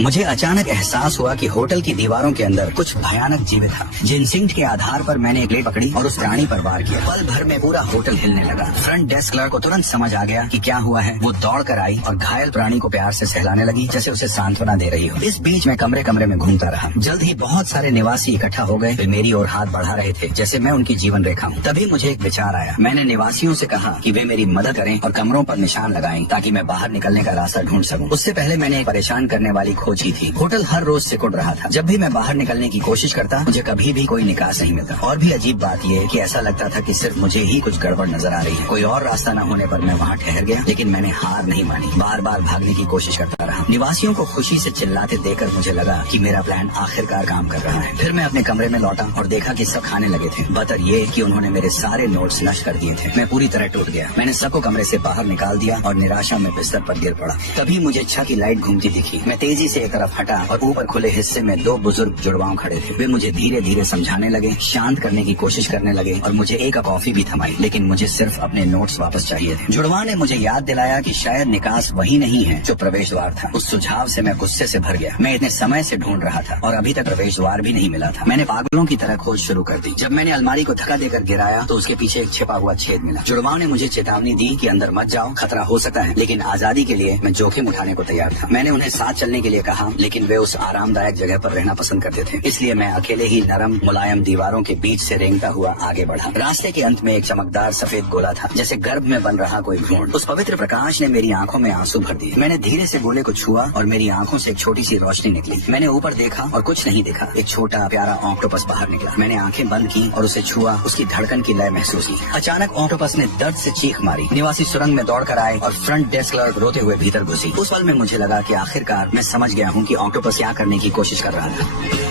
मुझे अचानक एहसास हुआ कि होटल की दीवारों के अंदर कुछ भयानक जीवित था। इंस्टिंक्ट के आधार पर मैंने एक लेड पकड़ी और उस प्राणी पर वार किया। पल भर में पूरा होटल हिलने लगा। फ्रंट डेस्क क्लर्क को तुरंत समझ आ गया कि क्या हुआ है। वो दौड़ कर आई और घायल प्राणी को प्यार से सहलाने लगी, जैसे उसे सांत्वना दे रही हो। इस बीच मैं कमरे कमरे में घूमता रहा। जल्द ही बहुत सारे निवासी इकट्ठा हो गए। वे मेरी ओर हाथ बढ़ा रहे थे, जैसे मैं उनकी जीवन रेखा हूँ। तभी मुझे एक विचार आया। मैंने निवासियों से कहा कि वे मेरी मदद करें और कमरों पर निशान लगाएं, ताकि मैं बाहर निकलने का रास्ता ढूंढ सकूं। उससे पहले मैंने एक परेशान करने वाली खोज की थी। होटल हर रोज सिकुड़ रहा था। जब भी मैं बाहर निकलने की कोशिश करता, मुझे कभी भी कोई निकास नहीं मिलता। और भी अजीब बात यह है कि ऐसा लगता था कि सिर्फ मुझे ही कुछ गड़बड़ नजर आ रही है। कोई और रास्ता न होने पर मैं वहाँ ठहर गया, लेकिन मैंने हार नहीं मानी। बार बार भागने की कोशिश करता रहा। निवासियों को खुशी से चिल्लाते देखकर मुझे लगा कि मेरा प्लान आखिरकार काम कर रहा है। फिर मैं अपने कमरे में लौटा और देखा कि सब खाने लगे थे। बतर ये कि उन्होंने मेरे सारे नोट्स नष्ट कर दिए थे। मैं पूरी तरह टूट गया। मैंने सबको कमरे से बाहर निकाल दिया और निराशा में बिस्तर पर गिर पड़ा। तभी मुझे छत की लाइट घूमती दिखी। मैं तेजी से एक तरफ हटा और ऊपर खुले हिस्से में दो बुजुर्ग जुड़वाओं खड़े थे। वे मुझे धीरे धीरे समझाने लगे, शांत करने की कोशिश करने लगे और मुझे एक कप कॉफी भी थमाई, लेकिन मुझे सिर्फ अपने नोट्स वापस चाहिए थे। जुड़वा ने मुझे याद दिलाया कि शायद निकास वही नहीं है जो प्रवेश द्वार था। उस सुझाव से मैं गुस्से से भर गया। मैं इतने समय से ढूंढ रहा था और अभी तक प्रवेश द्वार भी नहीं मिला था। मैंने पागलों की तरह खोज शुरू कर दी। जब मैंने अलमारी को धक्का देकर गिराया तो उसके पीछे एक छिपा हुआ छेद मिला। जुड़वा ने मुझे चेतावनी दी कि अंदर मत जाओ, खतरा हो सकता है, लेकिन आजादी के लिए मैं जोखिम उठाने को तैयार था। मैंने उन्हें साथ चलने के लिए कहा, लेकिन वे उस आरामदायक जगह पर रहना पसंद करते थे। इसलिए मैं अकेले ही नरम मुलायम दीवारों के बीच से रेंगता हुआ आगे बढ़ा। रास्ते के अंत में एक चमकदार सफेद गोला था, जैसे गर्भ में बन रहा कोई भ्रूण। उस पवित्र प्रकाश ने मेरी आंखों में आंसू भर दिए। मैंने धीरे से गोले को छुआ और मेरी आंखों से एक छोटी सी रोशनी निकली। मैंने ऊपर देखा और कुछ नहीं देखा। एक छोटा प्यारा ऑक्टोपस बाहर निकला। मैंने आंखें बंद की और उसे छुआ। उसकी धड़कन की लय महसूस की। अचानक ऑक्टोपस ने दर्द से चीख मारी। निवासी सुरंग में दौड़ कर आए और फ्रंट डेस्क क्लर्क रोते हुए भीतर घुसी। उस पल में मुझे लगा कि आखिरकार मैं समझ गया हूँ कि ऑक्टोपस क्या करने की कोशिश कर रहा था।